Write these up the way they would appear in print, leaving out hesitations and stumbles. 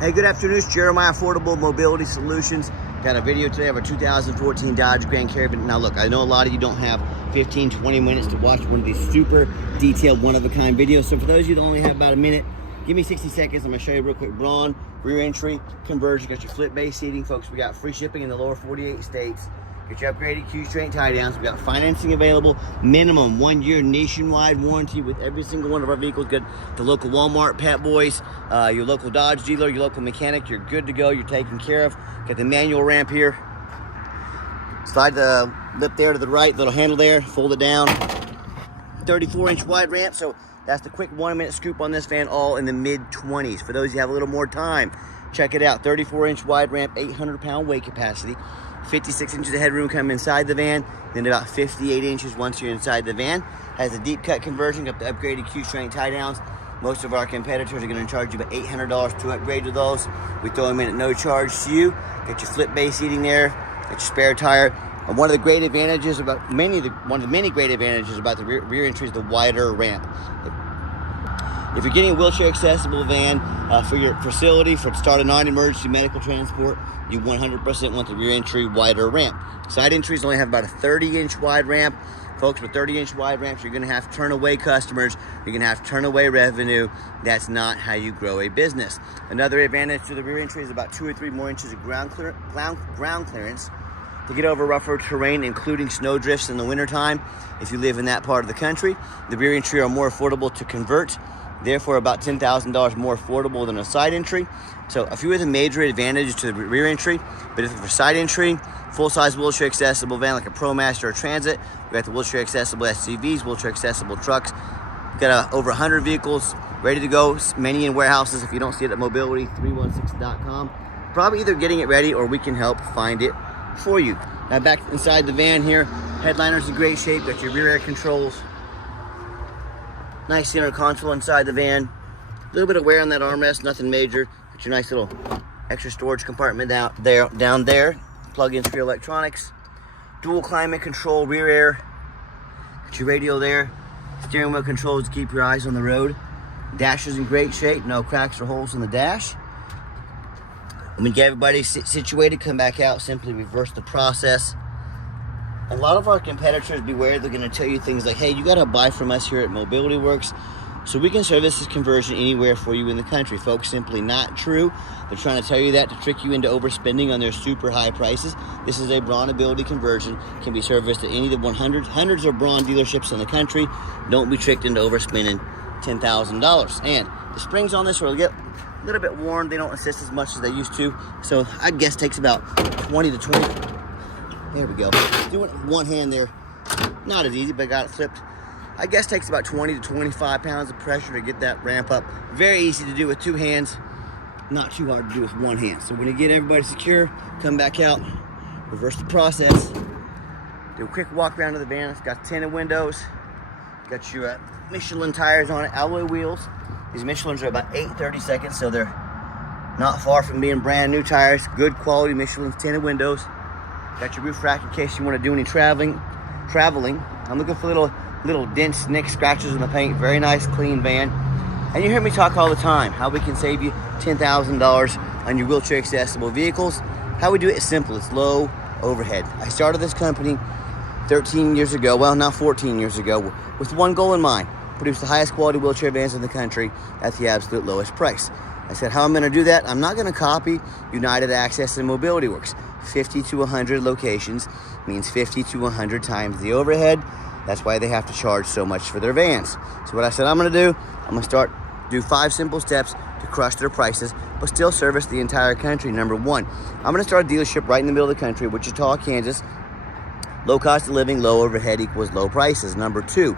Hey, good afternoon. It's Jeremiah Affordable Mobility Solutions. Got a video today of our 2014 Dodge Grand Caravan. Now look, I know a lot of you don't have 15, 20 minutes to watch one of these super detailed, one-of-a-kind videos. So for those of you that only have about a minute, give me 60 seconds. I'm gonna show you real quick. Braun, rear entry, conversion, got your flip base seating. Folks, we got free shipping in the lower 48 states. Get your upgraded Q-straight tie downs. We got financing available, minimum 1 year nationwide warranty with every single one of our vehicles. Good, the local Walmart, Pet Boys, your local Dodge dealer, your local mechanic. You're good to go. You're taken care of. Got the manual ramp here. Slide the lip there to the right, little handle there. Fold it down. 34-inch wide ramp. So that's the quick 1-minute scoop on this van, all in the mid-20s. For those who have a little more time, check it out. 34-inch wide ramp, 800-pound weight capacity. 56 inches of headroom coming inside the van, then about 58 inches once you're inside the van. Has a deep cut conversion, got the upgraded Q-strength tie downs. Most of our competitors are going to charge you about $800 to upgrade to those. We throw them in at no charge to you. Got your flip base seating there, got your spare tire. And one of the great advantages about one of the many great advantages about the rear entry is the wider ramp. If you're getting a wheelchair accessible van for your facility for start a non-emergency medical transport, you 100% want the rear entry wider ramp. Side entries only have about a 30-inch wide ramp. Folks, with 30-inch wide ramps, you're going to have to turn away customers. You're going to have to turn away revenue. That's not how you grow a business. Another advantage to the rear entry is about 2 or 3 more inches of ground clearance to get over rougher terrain, including snow drifts in the wintertime. If you live in that part of the country, the rear entry are more affordable to convert, therefore about $10,000 more affordable than a side entry. So a few of the major advantages to the rear entry, but if for side entry, full-size wheelchair accessible van like a ProMaster or Transit, we got the wheelchair accessible SUVs, wheelchair accessible trucks. We've got over 100 vehicles ready to go, many in warehouses. If you don't see it at mobility316.com, probably either getting it ready or we can help find it for you. Now back inside the van here, headliner's in great shape, got your rear air controls. Nice center console inside the van. A little bit of wear on that armrest, nothing major. Got your nice little extra storage compartment down there. Plug-ins for your electronics. Dual climate control, rear air. Got your radio there. Steering wheel controls to keep your eyes on the road. Dash is in great shape, no cracks or holes in the dash. When we get everybody situated, come back out, simply reverse the process. A lot of our competitors, beware, they're going to tell you things like, hey, you got to buy from us here at Mobility Works so we can service this conversion anywhere for you in the country. Folks, simply not true. They're trying to tell you that to trick you into overspending on their super high prices. This is a Braun ability conversion, can be serviced at any of the hundreds of Braun dealerships in the country. Don't be tricked into overspending $10,000. And the springs on this will get a little bit worn. They don't assist as much as they used to. So I guess takes about 20 to 20. There we go. Doing it with one hand there. Not as easy, but I got it flipped. I guess takes about 20 to 25 pounds of pressure to get that ramp up. Very easy to do with 2 hands. Not too hard to do with 1 hand. So we're gonna get everybody secure, come back out, reverse the process. Do a quick walk around to the van. It's got tinted windows. Got your Michelin tires on it, alloy wheels. These Michelins are about 8/32, so they're not far from being brand new tires. Good quality Michelin tinted windows. Got your roof rack in case you want to do any traveling. I'm looking for little dents, nicks, scratches in the paint. Very nice, clean van. And you hear me talk all the time how we can save you $10,000 on your wheelchair accessible vehicles. How we do it is simple. It's low overhead. I started this company 13 years ago, well, now 14 years ago, with one goal in mind: produce the highest quality wheelchair vans in the country at the absolute lowest price. I said, how I'm going to do that? I'm not going to copy United Access and Mobility Works. 50 to 100 locations means 50 to 100 times the overhead. That's why they have to charge so much for their vans. So what I said I'm going to do, I'm going to do 5 simple steps to crush their prices, but still service the entire country. Number 1, I'm going to start a dealership right in the middle of the country, Wichita, Kansas. Low cost of living, low overhead equals low prices. Number 2,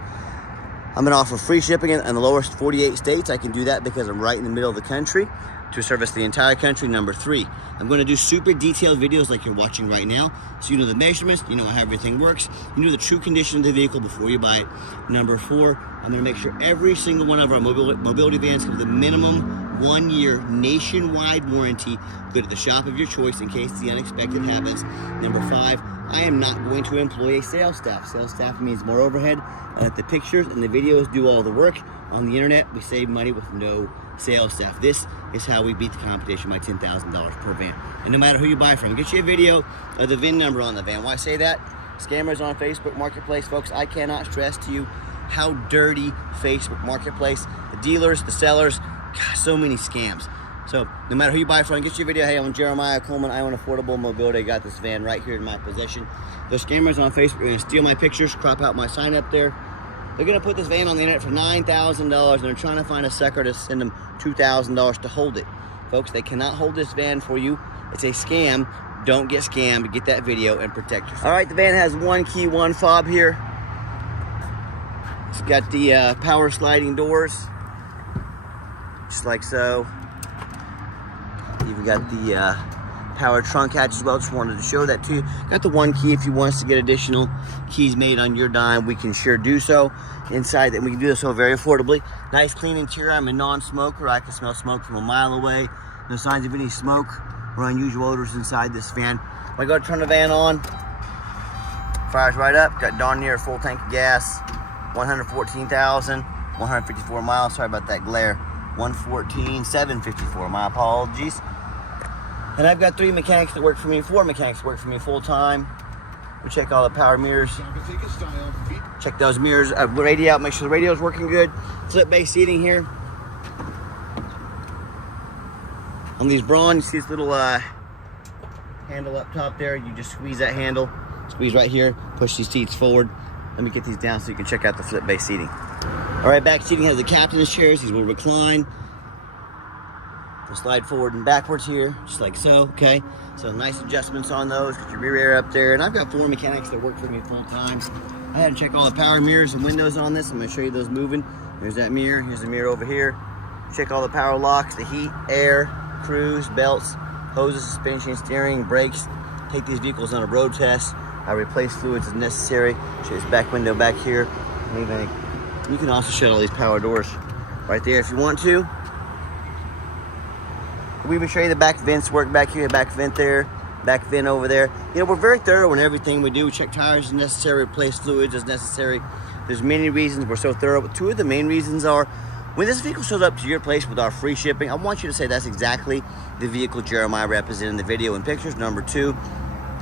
I'm going to offer free shipping in the lowest 48 states. I can do that because I'm right in the middle of the country to service the entire country. Number 3, I'm going to do super detailed videos like you're watching right now, so you know the measurements, you know how everything works, you know the true condition of the vehicle before you buy it. Number 4, I'm going to make sure every single one of our mobility vans have the minimum 1 year nationwide warranty. Go to the shop of your choice in case the unexpected happens. Number 5, I am not going to employ a sales staff. Sales staff means more overhead. The pictures and the videos do all the work. On the internet, we save money with no sales staff. This is how we beat the competition by $10,000 per van. And no matter who you buy from, get you a video of the VIN number on the van. Why I say that? Scammers on Facebook Marketplace, folks, I cannot stress to you how dirty Facebook Marketplace, the dealers, the sellers, gosh, so many scams. So no matter who you buy from, get your video. Hey, I'm Jeremiah Coleman. I own Affordable Mobility. I got this van right here in my possession. Those scammers on Facebook are gonna steal my pictures, crop out my sign up there. They're gonna put this van on the internet for $9,000 and they're trying to find a sucker to send them $2,000 to hold it. Folks, they cannot hold this van for you. It's a scam. Don't get scammed. Get that video and protect yourself. All right, the van has one key, one fob here. It's got the power sliding doors, just like so. You've got the power trunk hatch as well. Just wanted to show that to you. Got the one key. If you want us to get additional keys made on your dime, we can sure do so. Inside that, we can do this so very affordably. Nice clean interior. I'm a non-smoker. I can smell smoke from a mile away. No signs of any smoke or unusual odors inside this van. When I go to turn the van on, fires right up. Got darn near a full tank of gas. 114,154 miles. Sorry about that glare. 114,754. My apologies. And I've got 3 mechanics that work for me, 4 mechanics that work for me full time. We check all the power mirrors. Check those mirrors, radio out, make sure the radio's working good. Flip base seating here. On these Braun, you see this little handle up top there. You just squeeze that handle, squeeze right here, push these seats forward. Let me get these down so you can check out the flip base seating. All right, back seating has the captain's chairs. These will recline. They'll slide forward and backwards here, just like so, okay? So nice adjustments on those. Got your rear air up there. And I've got 4 mechanics that work for me full time. I had to check all the power mirrors and windows on this. I'm gonna show you those moving. There's that mirror. Here's the mirror over here. Check all the power locks, the heat, air, cruise, belts, hoses, suspension, steering, brakes. Take these vehicles on a road test. I replace fluids as necessary. Show this back window back here. You can also shut all these power doors right there if you want to. We will show you the back vents work back here, back vent there, back vent over there. You know, we're very thorough in everything we do. We check tires as necessary, replace fluids as necessary. There's many reasons we're so thorough, but 2 of the main reasons are when this vehicle shows up to your place with our free shipping, I want you to say that's exactly the vehicle Jeremiah represented in the video and pictures. Number 2,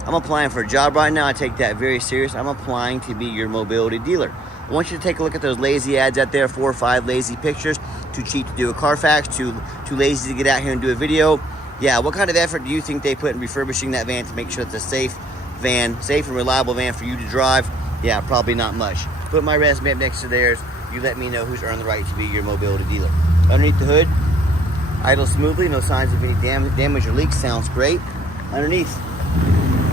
I'm applying for a job right now. I take that very serious. I'm applying to be your mobility dealer. I want you to take a look at those lazy ads out there, 4 or 5 lazy pictures. Too cheap to do a Carfax, too lazy to get out here and do a video. Yeah, what kind of effort do you think they put in refurbishing that van to make sure it's a safe van, safe and reliable van for you to drive? Yeah, probably not much. Put my resume up next to theirs. You let me know who's earned the right to be your mobility dealer. Underneath the hood, idle smoothly, no signs of any damage or leaks. Sounds great. Underneath,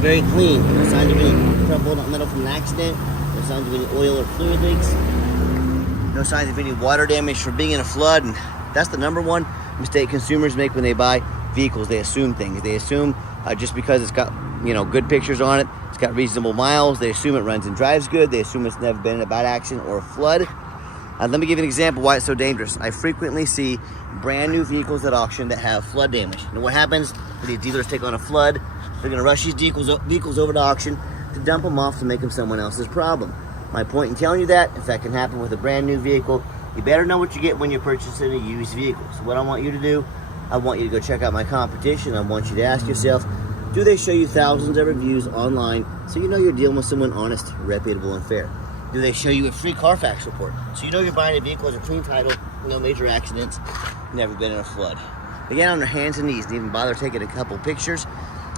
very clean. No signs of any crumpled metal from an accident. No signs of any oil or fluid leaks. No signs of any water damage from being in a flood. And that's the number one mistake consumers make when they buy vehicles. They assume things. They assume just because it's got, you know, good pictures on it, it's got reasonable miles, they assume it runs and drives good. They assume it's never been in a bad accident or a flood. Let me give you an example why it's so dangerous. I frequently see brand new vehicles at auction that have flood damage. And what happens when these dealers take on a flood? They're going to rush these vehicles over to auction to dump them off to make them someone else's problem. My point in telling you that, if that can happen with a brand new vehicle, you better know what you get when you're purchasing a used vehicle. So what I want you to do, I want you to go check out my competition. I want you to ask yourself, do they show you thousands of reviews online so you know you're dealing with someone honest, reputable, and fair? Do they show you a free Carfax report so you know you're buying a vehicle with a clean title, no major accidents, never been in a flood? Again, on their hands and knees, didn't even bother taking a couple pictures,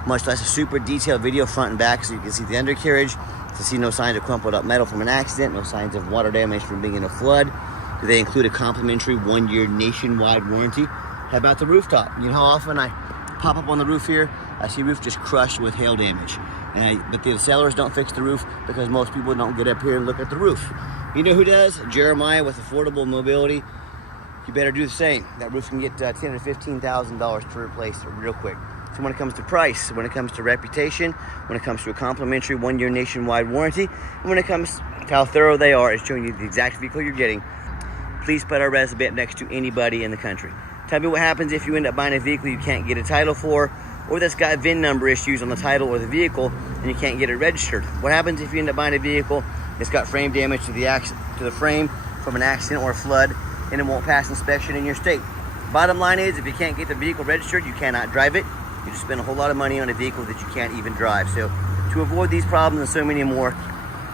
much less a super detailed video front and back so you can see the undercarriage, to see no signs of crumpled up metal from an accident, no signs of water damage from being in a flood. Do they include a complimentary 1-year nationwide warranty? How about the rooftop? You know how often I pop up on the roof here, I see roof just crushed with hail damage. But the sellers don't fix the roof because most people don't get up here and look at the roof. You know who does? Jeremiah with Affordable Mobility. You better do the same. That roof can get $10,000 to $15,000 to replace real quick. So when it comes to price, when it comes to reputation, when it comes to a complimentary 1-year nationwide warranty, and when it comes to how thorough they are at showing you the exact vehicle you're getting, please put our resume up next to anybody in the country. Tell me what happens if you end up buying a vehicle you can't get a title for, or that's got VIN number issues on the title or the vehicle and you can't get it registered. What happens if you end up buying a vehicle that's got frame damage to the frame from an accident or a flood and it won't pass inspection in your state? Bottom line is, if you can't get the vehicle registered, you cannot drive it. You just spend a whole lot of money on a vehicle that you can't even drive. So to avoid these problems and so many more,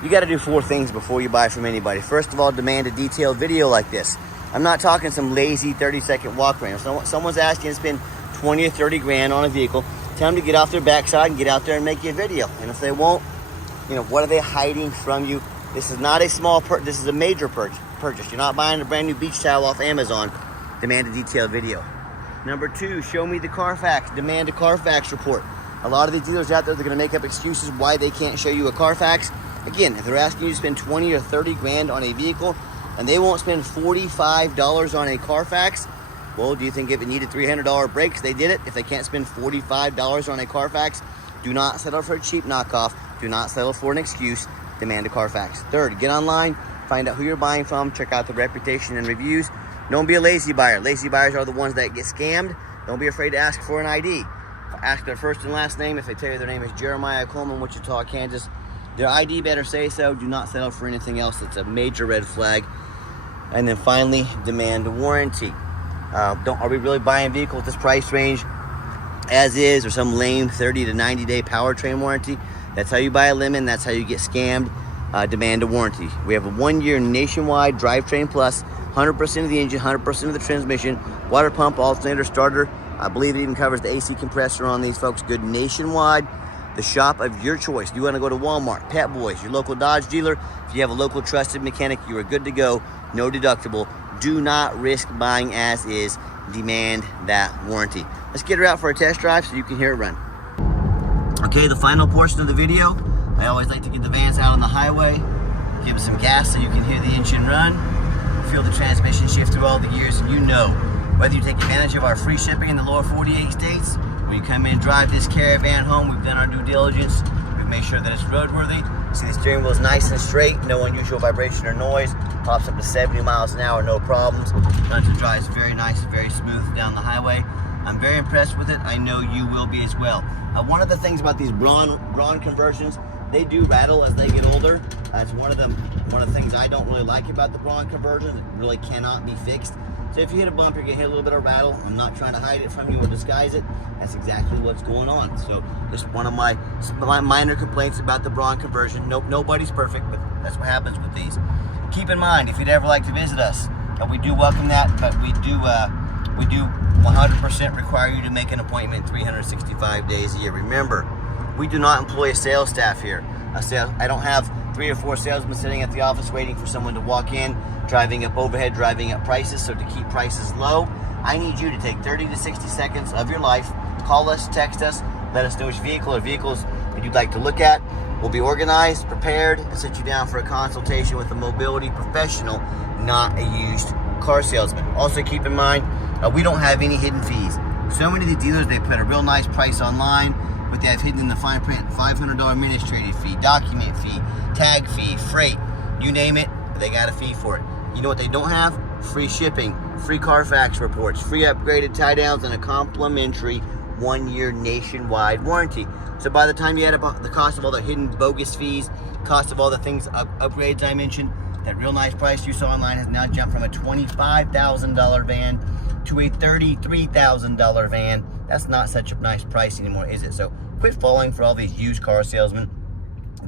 you got to do 4 things before you buy from anybody. First of all, demand a detailed video like this. I'm not talking some lazy 30-second walk around. If someone's asking to spend 20 or 30 grand on a vehicle, tell them to get off their backside and get out there and make you a video. And if they won't, what are they hiding from you? This is not a small this is a major purchase. You're not buying a brand new beach towel off Amazon. Demand a detailed video. Number 2, show me the Carfax. Demand a Carfax report. A lot of these dealers out there, they're going to make up excuses why they can't show you a Carfax. Again, if they're asking you to spend 20 or 30 grand on a vehicle and they won't spend $45 on a Carfax, well, do you think if it needed $300 brakes, they did it? If they can't spend $45 on a Carfax, do not settle for a cheap knockoff. Do not settle for an excuse. Demand a Carfax. Third, get online, find out who you're buying from, check out the reputation and reviews. Don't be a lazy buyer. Lazy buyers are the ones that get scammed. Don't be afraid to ask for an ID. Ask their first and last name. If they tell you their name is Jeremiah Coleman, Wichita, Kansas, their ID better say so. Do not settle for anything else. It's a major red flag. And then finally, demand a warranty. Are we really buying vehicles at this price range as is, or some lame 30 to 90 day powertrain warranty? That's how you buy a lemon. That's how you get scammed. Demand a warranty. We have a 1-year nationwide drivetrain plus, 100% of the engine, 100% of the transmission, water pump, alternator, starter. I believe it even covers the AC compressor on these folks. Good nationwide. The shop of your choice. You want to go to Walmart, Pet Boys, your local Dodge dealer. If you have a local trusted mechanic, you are good to go. No deductible. Do not risk buying as is. Demand that warranty. Let's get her out for a test drive so you can hear it run. Okay, the final portion of the video. I always like to get the vans out on the highway, give them some gas so you can hear the engine run, feel the transmission shift through all the gears, and whether you take advantage of our free shipping in the lower 48 states, when you come in and drive this Caravan home, we've done our due diligence. We've made sure that it's roadworthy. See, the steering wheel is nice and straight, no unusual vibration or noise. Pops up to 70 miles an hour, no problems. Runs and drives very nice, very smooth down the highway. I'm very impressed with it. I know you will be as well. One of the things about these Braun conversions, they do rattle as they get older. It's one of the things I don't really like about the Braun conversion. It really cannot be fixed. So if you hit a bump, you're gonna hit a little bit of rattle. I'm not trying to hide it from you or disguise it. That's exactly what's going on. So just one of my minor complaints about the Braun conversion. Nobody's perfect, but that's what happens with these. Keep in mind, if you'd ever like to visit us, we do welcome that, but we do 100% require you to make an appointment 365 days a year. Remember, we do not employ a sales staff here. I don't have 3 or 4 salesmen sitting at the office waiting for someone to walk in, driving up overhead, driving up prices. So to keep prices low, I need you to take 30 to 60 seconds of your life, call us, text us, let us know which vehicle or vehicles that you'd like to look at. We'll be organized, prepared, and sit you down for a consultation with a mobility professional, not a used car salesman. Also keep in mind, we don't have any hidden fees. So many of the dealers, they put a real nice price online, but they have hidden in the fine print $500 administrative fee, document fee, tag fee, freight, you name it, they got a fee for it. You know what they don't have? Free shipping, free Carfax reports, free upgraded tie downs, and a complimentary 1-year nationwide warranty. So by the time you add up the cost of all the hidden bogus fees, cost of all the things, upgrades I mentioned, that real nice price you saw online has now jumped from a $25,000 van to a $33,000 van. That's not such a nice price anymore, is it? So quit falling for all these used car salesmen,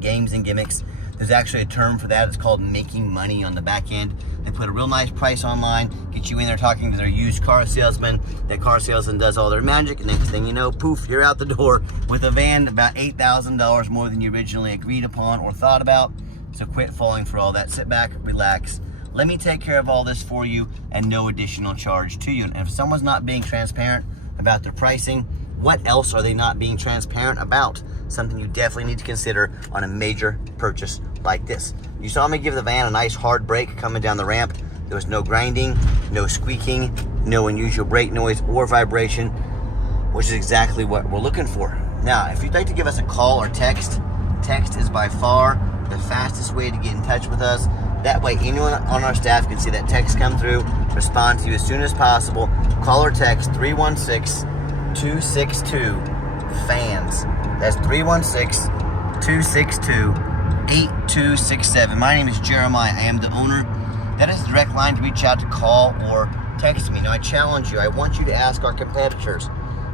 games and gimmicks. There's actually a term for that. It's called making money on the back end. They put a real nice price online, get you in there talking to their used car salesman. That car salesman does all their magic, and next thing you know, poof, you're out the door with a van about $8,000 more than you originally agreed upon or thought about. So quit falling for all that. Sit back, relax. Let me take care of all this for you and no additional charge to you. And if someone's not being transparent about their pricing, what else are they not being transparent about? Something you definitely need to consider on a major purchase like this. You saw me give the van a nice hard brake coming down the ramp. There was no grinding, no squeaking, no unusual brake noise or vibration, which is exactly what we're looking for. Now, if you'd like to give us a call or text is by far the fastest way to get in touch with us. That way anyone on our staff can see that text come through, respond to you as soon as possible. Call or text 316-262-FANS. That's 316-262-8267. My name is Jeremiah. I am the owner. That is the direct line to reach out to call or text me. Now I challenge you, I want you to ask our competitors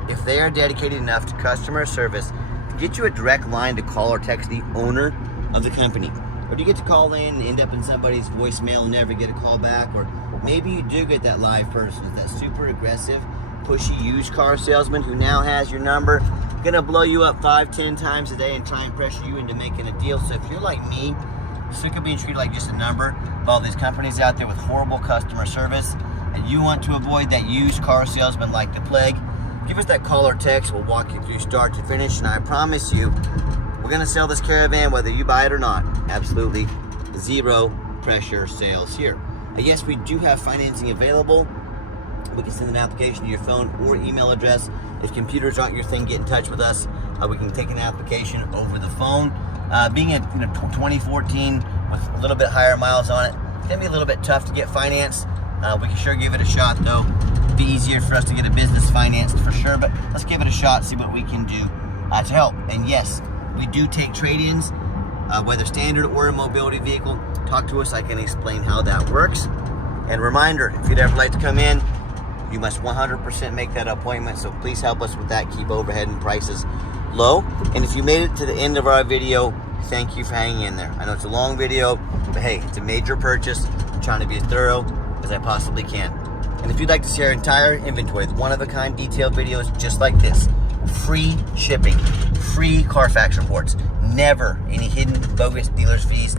if they are dedicated enough to customer service to get you a direct line to call or text the owner of the company. Or do you get to call in and end up in somebody's voicemail and never get a call back? Or maybe you do get that live person, that super aggressive, pushy used car salesman who now has your number, gonna blow you up 5-10 times a day and try and pressure you into making a deal. So if you're like me, sick of being treated like just a number of all these companies out there with horrible customer service, and you want to avoid that used car salesman like the plague, give us that call or text. We'll walk you through start to finish, and I promise you, we're gonna sell this Caravan whether you buy it or not. Absolutely zero pressure sales here. Yes, we do have financing available. We can send an application to your phone or email address. If computers aren't your thing, get in touch with us. We can take an application over the phone. Being a 2014 with a little bit higher miles on it, it's gonna be a little bit tough to get financed. We can sure give it a shot though. It'd be easier for us to get a business financed for sure, but let's give it a shot, see what we can do to help. And yes, we do take trade-ins, whether standard or a mobility vehicle. Talk to us, I can explain how that works. And reminder, if you'd ever like to come in, you must 100% make that appointment, so please help us with that. Keep overhead and prices low. And if you made it to the end of our video, thank you for hanging in there. I know it's a long video, but hey, it's a major purchase. I'm trying to be as thorough as I possibly can. And if you'd like to see our entire inventory with one-of-a-kind detailed videos just like this, free shipping, free Carfax reports, never any hidden bogus dealer's fees,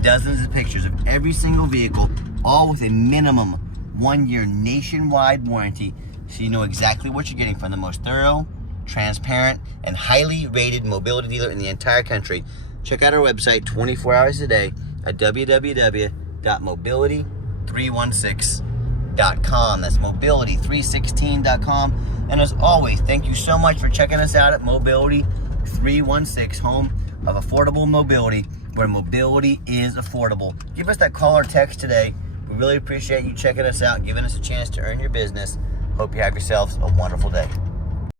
dozens of pictures of every single vehicle, all with a minimum 1-year nationwide warranty, so you know exactly what you're getting from the most thorough, transparent, and highly rated mobility dealer in the entire country. Check out our website 24 hours a day at www.mobility316.com. That's mobility316.com. And as always, thank you so much for checking us out at Mobility 316, home of affordable mobility, where mobility is affordable. Give us that call or text today. We really appreciate you checking us out, giving us a chance to earn your business. Hope you have yourselves a wonderful day.